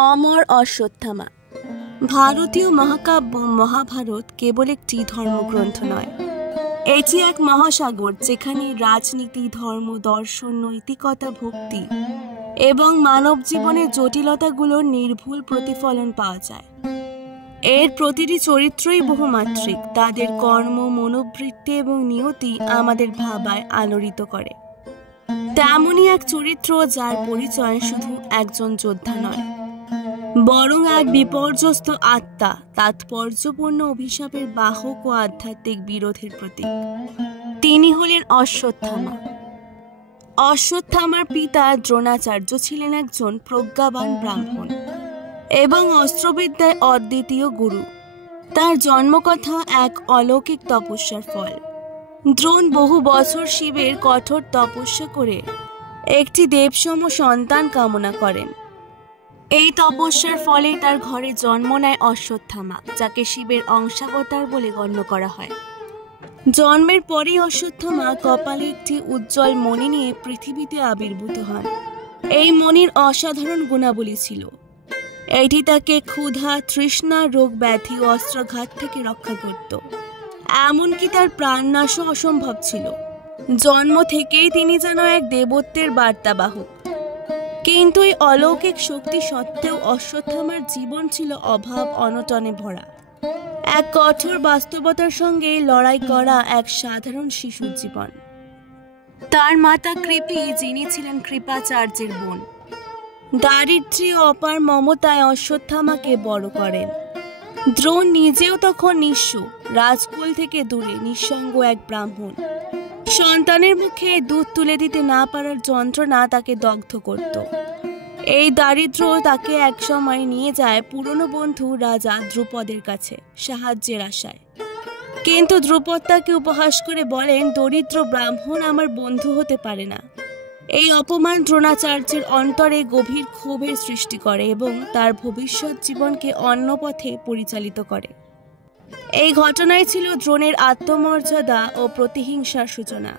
অমর অশ্বত্থামা। ভারতীয় মহাকাব্য মহাভারত কেবল একটি ধর্মগ্রন্থ নয়, এটি এক মহাসাগর যেখানে রাজনীতি, ধর্ম, দর্শন, নৈতিকতা, ভক্তি এবং মানব জীবনের জটিলতাগুলোর নির্ভুল প্রতিফলন পাওয়া যায়। এর প্রতিটি চরিত্রই বহুমাত্রিক, তাদের কর্ম, মনোবৃত্তি এবং নিয়তি আমাদের ভাবায় আলোড়িত করে। তেমনই এক চরিত্র যার পরিচয় শুধু একজন যোদ্ধা নয়, বরং এক বিপর্যস্ত আত্মা, তাৎপর্যপূর্ণ অভিশাপের বাহক ও আধ্যাত্মিক বিরোধের প্রতীক। তিনি হলেন অশ্বত্থামা। অশ্বত্থামার পিতা দ্রোণাচার্য ছিলেন একজন প্রজ্ঞাবান ব্রাহ্মণ এবং অস্ত্রবিদ্যায় অদ্বিতীয় গুরু। তার জন্মকথা এক অলৌকিক তপস্যার ফল। দ্রোণ বহু বছর শিবের কঠোর তপস্যা করে একটি দেবসম সন্তান কামনা করেন। এই তপস্যার ফলে তার ঘরে জন্ম নেয় অশ্বত্থামা, যাকে শিবের অংশাবতার বলে গণ্য করা হয়। জন্মের পরেই অশ্বত্থামা কপালে একটি উজ্জ্বল মণি নিয়ে পৃথিবীতে আবির্ভূত হন। এই মণির অসাধারণ গুণাবলী ছিল। এটি তাকে ক্ষুধা, তৃষ্ণা, রোগ, ব্যাধি ও অস্ত্রাঘাত থেকে রক্ষা করত। এমনকি তার প্রাণনাশও অসম্ভব ছিল। জন্ম থেকেই তিনি যেন এক দেবত্বের বার্তাবাহক। কিন্তু এই অলৌকিক শক্তি সত্ত্বেও অশ্বত্থামার জীবন ছিল অভাব অনটনে ভরা। এক কঠোর বাস্তবতার সঙ্গে লড়াই করা এক সাধারণ শিশুর জীবন। তার মাতা কৃপি, যিনি ছিলেন কৃপাচার্যের বোন, দারিদ্র্য ও অপার মমতায় অশ্বত্থামাকে বড় করেন। দ্রোণ নিজেও তখন নিঃস্ব, রাজকুল থেকে দূরে, নিঃসঙ্গ এক ব্রাহ্মণ। সন্তানের মুখে দুধ তুলে দিতে না পারার যন্ত্রণা তাকে দগ্ধ করত। এই দারিদ্র্য তাকে একসময় নিয়ে যায় পুরনো বন্ধু রাজা দ্রুপদের কাছে সাহায্যের আশায়। কিন্তু দ্রুপদ তাকে উপহাস করে বলেন, দরিদ্র ব্রাহ্মণ আমার বন্ধু হতে পারে না। এই অপমান দ্রোণাচার্যের অন্তরে গভীর ক্ষোভের সৃষ্টি করে এবং তার ভবিষ্যৎ জীবনকে অন্য পথে পরিচালিত করে। এই ঘটনাই ছিল দ্রোণের আত্মমর্যাদা ও প্রতিহিংসার সূচনা।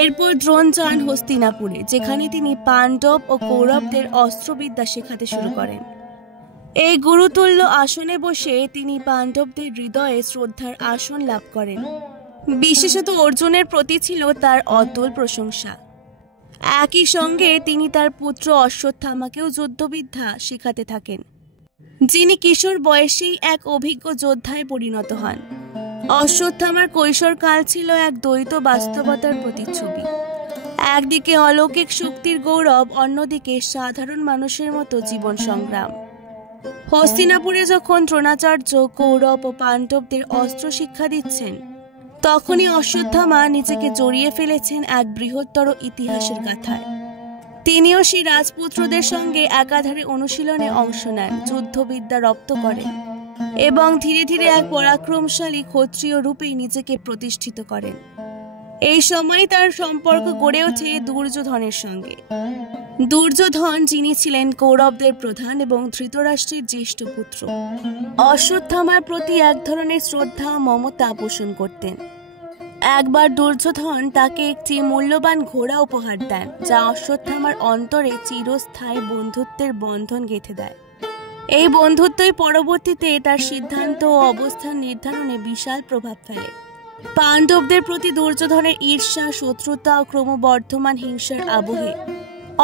এরপর দ্রোণ যান হস্তিনাপুরে, যেখানে তিনি পাণ্ডব ও কৌরবদের অস্ত্রবিদ্যা শেখাতে শুরু করেন। এই গুরুতুল্য আসনে বসে তিনি পাণ্ডবদের হৃদয়ে শ্রদ্ধার আসন লাভ করেন। বিশেষত অর্জুনের প্রতি ছিল তার অতুল প্রশংসা। একই সঙ্গে তিনি তার পুত্র অশ্বত্থামাকেও যুদ্ধবিদ্যা শেখাতে থাকেন, যিনি কিশোর বয়সেই এক অভিজ্ঞ যোদ্ধায় পরিণত হন। অশ্বত্থামার কৈশোরকাল ছিল এক দ্বৈত বাস্তবতার প্রতিচ্ছবি। একদিকে অলৌকিক শক্তির গৌরব, অন্যদিকে সাধারণ মানুষের মতো জীবন সংগ্রাম। হস্তিনাপুরে যখন দ্রোণাচার্য কৌরব ও পাণ্ডবদের অস্ত্র শিক্ষা দিচ্ছেন, তখনই অশ্বত্থামা নিজেকে জড়িয়ে ফেলেছেন এক বৃহত্তর ইতিহাসের গাথায়। তিনিও সেই রাজপুত্রদের সঙ্গে একাধারে অনুশীলনে অংশ নেন, যুদ্ধবিদ্যা রপ্ত করেন এবং ধীরে ধীরে এক পরাক্রমশালী ক্ষত্রিয় রূপে নিজেকে প্রতিষ্ঠিত করেন। এই সময় তার সম্পর্ক গড়ে ওঠে দুর্যোধনের সঙ্গে। দুর্যোধন, যিনি ছিলেন কৌরবদের প্রধান এবং ধৃতরাষ্ট্রের জ্যেষ্ঠ পুত্র, অশ্বত্থামার প্রতি এক ধরনের শ্রদ্ধা ও মমতা পোষণ করতেন। একবার দুর্যোধন তাকে একটি মূল্যবান ঘোড়া উপহার দেন, যা অশ্বত্থামার অন্তরে চিরস্থায়ী বন্ধুত্বের বন্ধন গেঁথে দেয়। এই বন্ধুত্বই পরবর্তীতে তার সিদ্ধান্ত ও অবস্থান নির্ধারণে বিশাল প্রভাব ফেলে। পাণ্ডবদের প্রতি দুর্যোধনের ঈর্ষা, শত্রুতা ও ক্রমবর্ধমান হিংসার আবহে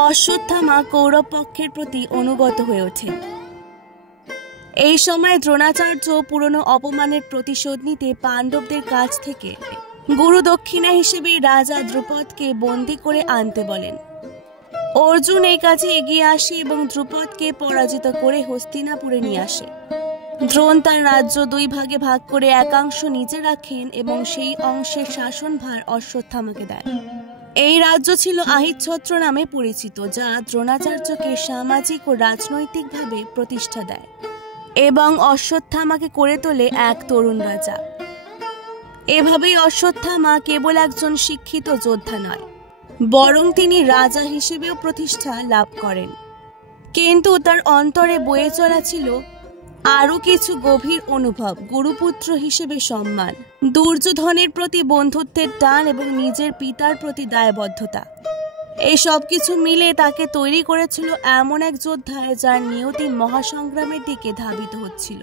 অশ্বত্থামা কৌরব পক্ষের প্রতি অনুগত হয়ে ওঠেন। এই সময় দ্রোণাচার্য পুরনো অপমানের প্রতিশোধ নিতে পাণ্ডবদের কাছ থেকে গুরু দক্ষিণা হিসেবে রাজা দ্রুপদকে বন্দী করে আনতে বলেন। অর্জুন এই কাজে এগিয়ে আসে এবং দ্রুপদকে পরাজিত করে হস্তিনাপুরে নিয়ে আসে। দ্রোণ তার রাজ্য দুই ভাগে ভাগ করে একাংশ নিজে রাখেন এবং সেই অংশের শাসনভার অশ্বত্থামাকে দেয়। এই রাজ্য ছিল আহিচ্ছত্র নামে পরিচিত, যা দ্রোণাচার্যকে সামাজিক ও রাজনৈতিকভাবে প্রতিষ্ঠা দেয় এবং অশ্বত্থামাকে করে তোলে এক তরুণ রাজা। এভাবেই অশ্বত্থামা কেবল একজন শিক্ষিত যোদ্ধা নয়, বরং তিনি রাজা হিসেবেও প্রতিষ্ঠা লাভ করেন। কিন্তু তার অন্তরে বয়ে চলা ছিল আরও কিছু গভীর অনুভব: গুরুপুত্র হিসেবে সম্মান, দুর্যোধনের প্রতি বন্ধুত্বের টান এবং নিজের পিতার প্রতি দায়বদ্ধতা। এই সব কিছু মিলে তাকে তৈরি করেছিল এমন এক যোদ্ধা যার নিয়তি মহাসংগ্রামের দিকে ধাবিত হচ্ছিল।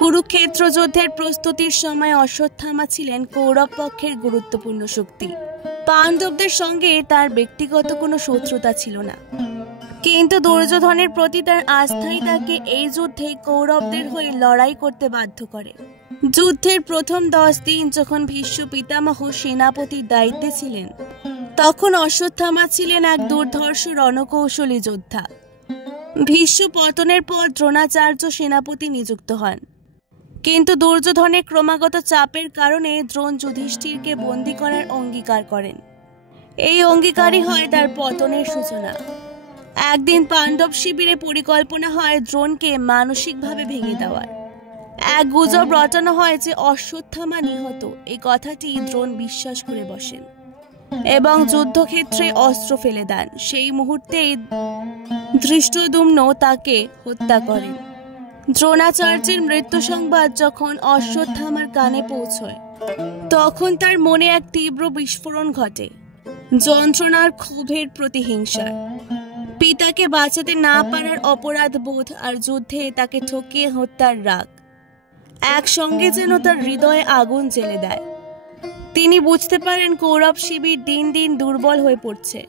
কুরুক্ষেত্র যুদ্ধের প্রস্তুতির সময় অশ্বত্থামা ছিলেন কৌরব পক্ষের গুরুত্বপূর্ণ শক্তি। পাণ্ডবদের সঙ্গে তার ব্যক্তিগত কোনো শত্রুতা ছিল না, কিন্তু দুর্যোধনের প্রতি তার আস্থাই তাকে এই যুদ্ধে কৌরবদের হয়ে লড়াই করতে বাধ্য করে। যুদ্ধের প্রথম 10 দিন যখন ভীষ্ম পিতামহ সেনাপতির দায়িত্বে ছিলেন, তখন অশ্বত্থামা ছিলেন এক দুর্ধর্ষ রণকৌশলী যোদ্ধা। ভীষ্ম পতনের পর দ্রোণাচার্য সেনাপতি নিযুক্ত হন, কিন্তু দুর্যোধনের ক্রমাগত চাপের কারণে দ্রোণ যুধিষ্ঠিরকে বন্দী করার অঙ্গীকার করেন। এই অঙ্গীকারই হয় তার পতনের সূচনা। একদিন পাণ্ডব শিবিরে পরিকল্পনা হয় দ্রোণকে মানসিকভাবে ভেঙে দেওয়ার। এক গুজব রটানো হয় যে অশ্বত্থামা নিহত। এই কথাটি দ্রোণ বিশ্বাস করে বসেন এবং যুদ্ধক্ষেত্রে অস্ত্র ফেলে দেন। সেই মুহূর্তেই ধৃষ্টদ্যুম্ন তাকে হত্যা করেন। দ্রোণাচার্যের মৃত্যু সংবাদ যখন অশ্বত্থামার কানে পৌঁছয়, তখন তার মনে এক তীব্র বিস্ফোরণ ঘটে, যন্ত্রণার, ক্ষোভের, প্রতিহিংসার। পিতাকে বাঁচাতে না পারার অপরাধ বোধ আর যুদ্ধে তাকে ঠকিয়ে হত্যার রাগ একসঙ্গে যেন তার হৃদয়ে আগুন জ্বেলে দেয়। তিনি বুঝতে পারেন কৌরব শিবির দিন দিন দুর্বল হয়ে পড়ছে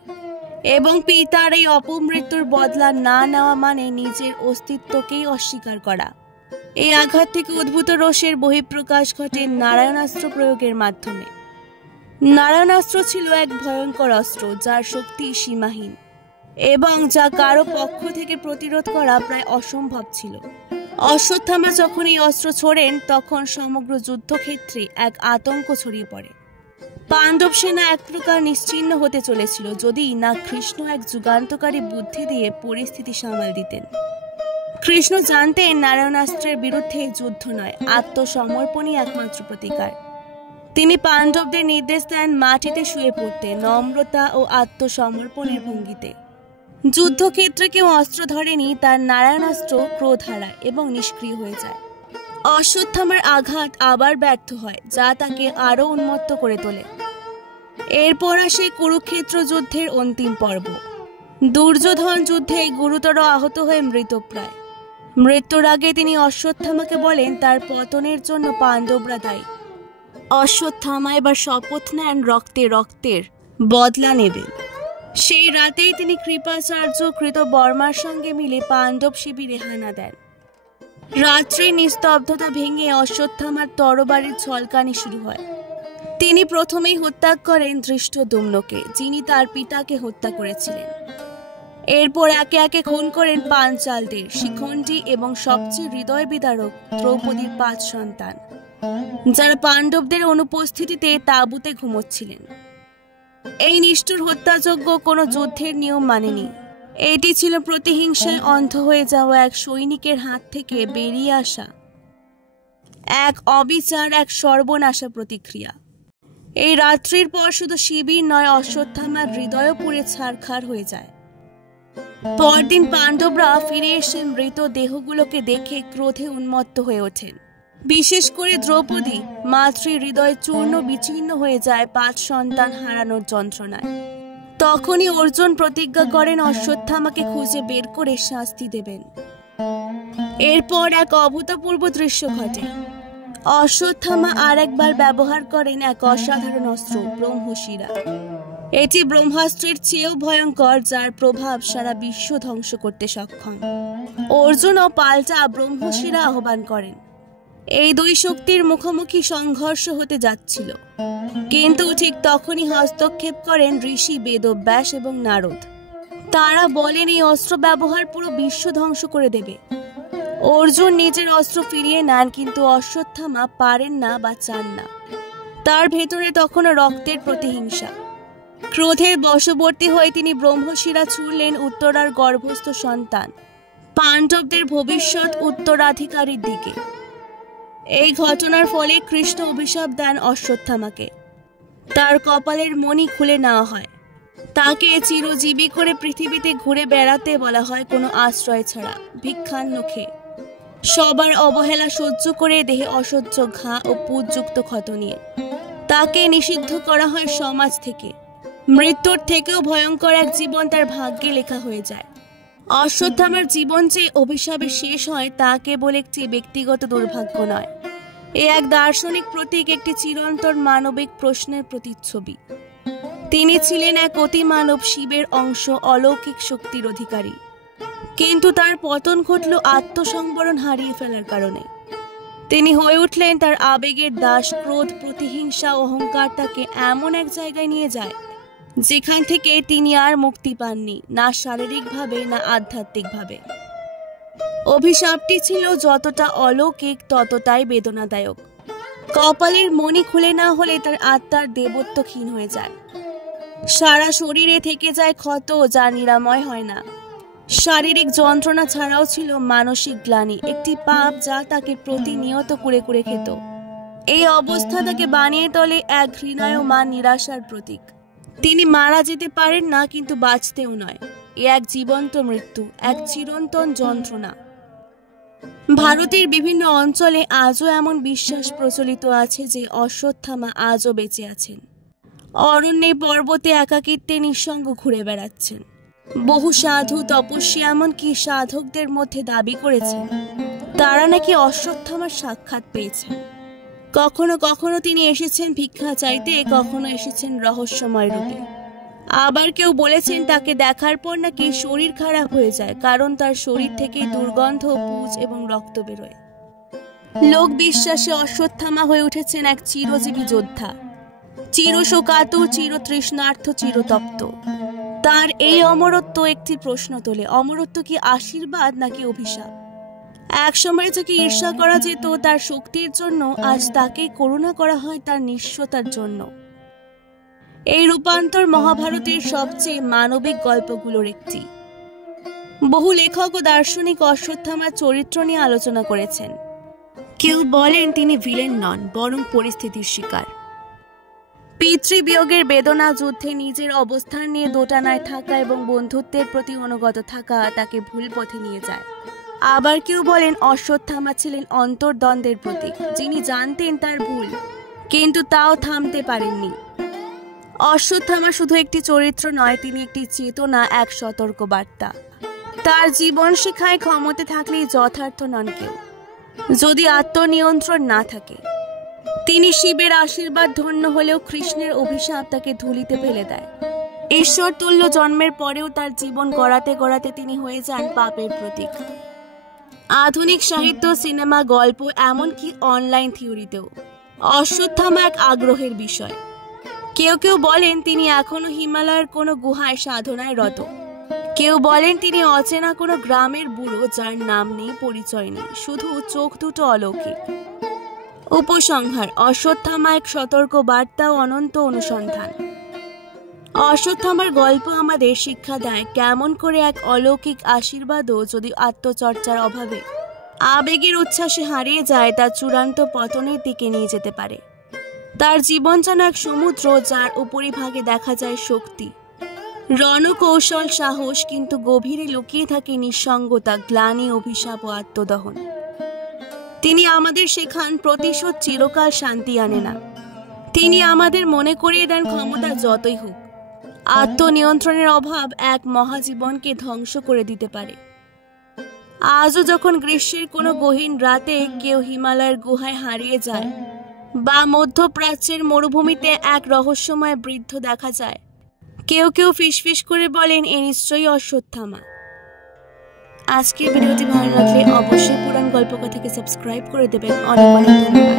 এবং পিতার এই অপমৃত্যুর বদলা না নেওয়া মানে নিজের অস্তিত্বকেই অস্বীকার করা। এই আঘাত থেকে উদ্ভূত রোষের বহিঃপ্রকাশ ঘটে নারায়ণাস্ত্র প্রয়োগের মাধ্যমে। নারায়ণাস্ত্র ছিল এক ভয়ঙ্কর অস্ত্র যার শক্তি সীমাহীন এবং যা কারো পক্ষ থেকে প্রতিরোধ করা প্রায় অসম্ভব ছিল। অশ্বত্থামা যখন এই অস্ত্র ছোড়েন, তখন সমগ্র যুদ্ধক্ষেত্রে এক আতঙ্ক ছড়িয়ে পড়ে। পাণ্ডব সেনা এক প্রকার নিশ্চিহ্ন হতে চলেছিল যদি না কৃষ্ণ এক যুগান্তকারী বুদ্ধি দিয়ে পরিস্থিতি সামাল দিতেন। কৃষ্ণ জানতেন নারায়ণাস্ত্রের বিরুদ্ধে যুদ্ধ নয়, আত্মসমর্পণই একমাত্র প্রতিকার। তিনি পাণ্ডবদের নির্দেশ দেন মাটিতে শুয়ে পড়তে, নম্রতা ও আত্মসমর্পণের ভঙ্গিতে। যুদ্ধক্ষেত্রে কেউ অস্ত্র ধরেনি, তার নারায়ণাস্ত্র ক্রোধ হারায় এবং নিষ্ক্রিয় হয়ে যায়। অশ্বত্থামার আঘাত আবার ব্যর্থ হয়, যা তাকে আরো উন্মত্ত করে তোলে। এরপর আসে কুরুক্ষেত্র যুদ্ধের অন্তিম পর্ব। দুর্যোধন যুদ্ধে গুরুতর আহত হয়ে মৃতপ্রায়। মৃত্যুর আগে তিনি অশ্বত্থামাকে বলেন তার পতনের জন্য পাণ্ডবরা দায়ী। অশ্বত্থামা এবার শপথ নেন রক্তের বদলা নেবেন। সেই রাতেই তিনি কৃপাচার্য কৃতবর্মার সঙ্গে মিলে পাণ্ডব শিবিরে হানা দেন। রাত্রে নিস্তব্ধতা ভেঙে অশ্বত্থামার তরবারির ছলকানি শুরু হয়। তিনি প্রথমেই হত্যা করেন ধৃষ্টদ্যুম্নকে, যিনি তার পিতাকে হত্যা করেছিলেন। এরপর একে একে খুন করেন পাঞ্চালদের, শিখণ্ডী এবং সবচেয়ে হৃদয় বিদারক দ্রৌপদীর 5 সন্তান, যারা পাণ্ডবদের অনুপস্থিতিতে তাঁবুতে ঘুমোচ্ছিলেন। এই নিষ্ঠুর হত্যাযজ্ঞ কোনো যুদ্ধের নিয়ম মানেনি। এটি ছিল প্রতিহিংসায় অন্ধ হয়ে যাওয়া এক সৈনিকের হাত থেকে বেরিয়ে আসা এক অবিচার, এক সর্বনাশা প্রতিক্রিয়া। এই রাত্রির পর শুধু শিবির নয়, অশ্বত্থামার হৃদয়ও পুড়ে ছারখার হয়ে যায়। পরদিন পাণ্ডবরা ফিরে এসে মৃত দেহগুলোকে দেখে ক্রোধে উন্মত্ত হয়ে ওঠেন। বিশেষ করে দ্রৌপদী, মাতৃ হৃদয় চূর্ণ বিচীর্ণ হয়ে যায় 5 সন্তান হারানোর যন্ত্রণায়। তখনই অর্জুন প্রতিজ্ঞা করেন অশ্বত্থামাকে খুঁজে বের করে শাস্তি দেবেন। এরপর এক অভূতপূর্ব দৃশ্য ঘটে। অশ্বত্থামা আর একবার ব্যবহার করেন এক অসাধারণ অস্ত্র, ব্রহ্মশিরা। এটি ব্রহ্মাস্ত্রের চেয়েও ভয়ঙ্কর, যার প্রভাব সারা বিশ্ব ধ্বংস করতে সক্ষম। অর্জুনও পাল্টা ব্রহ্মশিরা আহ্বান করেন। এই 2 শক্তির মুখোমুখি সংঘর্ষ হতে যাচ্ছিল, কিন্তু ঠিক তখনই হস্তক্ষেপ করেন ঋষি বেদব্যাস এবং নারদ। তারা বলেন এই অস্ত্র ব্যবহার পুরো বিশ্ব ধ্বংস করে দেবে। অর্জুন নিজের অস্ত্র ফিরিয়ে নেন, কিন্তু অশ্বত্থামা পারেন না বা চান না। তার ভেতরে তখনও রক্তের প্রতিহিংসা। ক্রোধের বশবর্তী হয়ে তিনি ব্রহ্মশিরা ছুড়লেন উত্তরার গর্ভস্থ সন্তান পাণ্ডবদের ভবিষ্যৎ উত্তরাধিকারীর দিকে। এই ঘটনার ফলে কৃষ্ণ অভিশাপ দেন অশ্বত্থামাকে। তার কপালের মণি খুলে নেওয়া হয়। তাকে চিরজীবী করে পৃথিবীতে ঘুরে বেড়াতে বলা হয়, কোনো আশ্রয় ছাড়া, ভিক্ষান্ন খেয়ে, সবার অবহেলা সহ্য করে, দেহে অসহ্য ঘা ও পুজযুক্ত ক্ষত নিয়ে। তাকে নিষিদ্ধ করা হয় সমাজ থেকে। মৃত্যুর থেকেও ভয়ঙ্কর এক জীবন তার ভাগ্যে লেখা হয়ে যায়। অশ্বত্থামার জীবন যে অভিশাপে শেষ হয় তা কেবল একটি ব্যক্তিগত দুর্ভাগ্য নয়, এ এক দার্শনিক প্রতীক, একটি চিরন্তন মানবিক প্রশ্নের প্রতিচ্ছবি। তিনি ছিলেন এক অতিমানব শিবের অংশ, অলৌকিক শক্তির অধিকারী, কিন্তু তার পতন ঘটল আত্মসংবরণ হারিয়ে ফেলার কারণে। তিনি হয়ে উঠলেন তার আবেগের দাস। ক্রোধ, প্রতিহিংসা, অহংকার তাকে এমন এক জায়গায় নিয়ে যায় যেখান থেকে তিনি আর মুক্তি পাননি, না শারীরিকভাবে না আধ্যাত্মিকভাবে। অভিশাপটি ছিল যতটা অলৌকিক ততটাই বেদনাদায়ক। কপালের মণি খুলে না হলে তার আত্মার দেবত্ব ক্ষীণ হয়ে যায়। সারা শরীরে থেকে যায় ক্ষত যা নিরাময় হয় না। শারীরিক যন্ত্রণা ছাড়াও ছিল মানসিক গ্লানি, একটি পাপ যা তাকে প্রতিনিয়ত কুরে কুরে খেত। এই অবস্থা তাকে বানিয়ে তোলে এক ঘৃণায়মান নিরাশার প্রতীক। তিনি মারা যেতে পারেন না, কিন্তু বাঁচতেও নয়। এ এক জীবন্ত মৃত্যু, এক চিরন্তন যন্ত্রণা। ভারতের বিভিন্ন অঞ্চলে আজও এমন বিশ্বাস প্রচলিত আছে যে অশ্বত্থামা আজও বেঁচে আছেন। অরণ্যে পর্বতে একাকিত্বে নিঃসঙ্গ ঘুরে বেড়াচ্ছেন। বহু সাধু, তপস্বী, এমনকি সাধকদের মধ্যে দাবি করেছেন তারা নাকি অশ্বত্থামার সাক্ষাৎ পেয়েছেন। কখনো কখনো তিনি এসেছেন ভিক্ষা চাইতে, কখনো এসেছেন রহস্যময় রূপে। আবার কেউ বলেছেন তাকে দেখার পর নাকি শরীর খারাপ হয়ে যায়, কারণ তার শরীর থেকে দুর্গন্ধ, পুঁজ এবং রক্ত বেরোয়। লোক বিশ্বাসে অশ্বত্থামা হয়ে উঠেছেন এক চিরজীবী যোদ্ধা, চিরশোকাতুর, চিরতৃষ্ণার্থ, চিরতপ্ত। তার এই অমরত্ব একটি প্রশ্ন তোলে: অমরত্ব কি আশীর্বাদ নাকি অভিশাপ? এক সময় যাকে ঈর্ষা করা যেত তার শক্তির জন্য, আজ তাকেই করুণা করা হয় তার নিঃস্বতার জন্য। এই রূপান্তর মহাভারতের সবচেয়ে মানবিক গল্পগুলোর একটি। বহু লেখক ও দার্শনিক অশ্বত্থামার চরিত্র নিয়ে আলোচনা করেছেন। কেউ বলেন তিনি ভিলেন নন, বরং পরিস্থিতির শিকার। পিতৃবিয়োগের বেদনা, যুদ্ধে নিজের অবস্থান নিয়ে দোটানায় থাকা এবং বন্ধুত্বের প্রতি অনুগত থাকা তাকে ভুল পথে নিয়ে যায়। আবার কেউ বলেন অশ্বত্থামা ছিলেন অন্তর্দ্বন্দ্বের প্রতীক, যিনি জানতেন তার ভুল কিন্তু তাও থামতে পারেননি। অশ্বত্থামা শুধু একটি চরিত্র নয়, তিনি একটি চেতনা, এক সতর্ক বার্তা। তার জীবন শেখায় ক্ষমতা থাকলেই যথার্থ নন কেউ, যদি আত্মনিয়ন্ত্রণ না থাকে। তিনি শিবের আশীর্বাদ ধন্য হলেও কৃষ্ণের অভিশাপ তাকে ধুলিতে ফেলে দেয়। ঈশ্বর তুল্য জন্মের পরেও তার জীবন গড়াতে গড়াতে তিনি হয়ে যান পাপের প্রতীক। আধুনিক সাহিত্য, সিনেমা, গল্প, এমনকি অনলাইন থিওরিতেও অশ্বত্থামা এক আগ্রহের বিষয়। কেউ কেউ বলেন তিনি এখনো হিমালয়ের কোনো গুহায় সাধনায় রত। কেউ বলেন তিনি অচেনা কোনো গ্রামের বুড়ো, যার নাম নেই, পরিচয় নেই, শুধু চোখ দুটো অলৌকিক। উপসংহার: অশ্বত্থামা এক সতর্ক বার্তা ও অনন্ত অনুসন্ধান। অশ্বত্থামার গল্প আমাদের শিক্ষা দেয় কেমন করে এক অলৌকিক আশীর্বাদও যদি আত্মচর্চার অভাবে, আবেগের উচ্ছ্বাসে হারিয়ে যায়, তা চূড়ান্ত পতনের দিকে নিয়ে যেতে পারে। তার জীবন যেন এক সমুদ্র, যার উপরিভাগে দেখা যায় শক্তি, রণকৌশল, সাহস, কিন্তু গভীরে লুকিয়ে থাকে নিঃসঙ্গতা, গ্লানি, অভিশাপ ও আত্মদহন। তিনি আমাদের শেখান প্রতিশোধ চিরকাল শান্তি আনে না। তিনি আমাদের মনে করিয়ে দেন ক্ষমতা যতই হোক, আত্মনিয়ন্ত্রণের অভাব এক মহাজীবনকে ধ্বংস করে দিতে পারে। আজও যখন গ্রীষ্মের কোনো গহীন রাতে কেউ হিমালয়ের গুহায় হারিয়ে যায়, বা মধ্যপ্রাচ্যের মরুভূমিতে এক রহস্যময় বৃদ্ধ দেখা যায়, কেউ কেউ ফিসফিস করে বলেন এ নিশ্চয়ই অশ্বত্থামা। আজকের ভিডিওটি ভালো লাগলে অবশ্যই পুরাণ গল্পকথাকে সাবস্ক্রাইব করে দেবেন। অনেক অনেক ধন্যবাদ।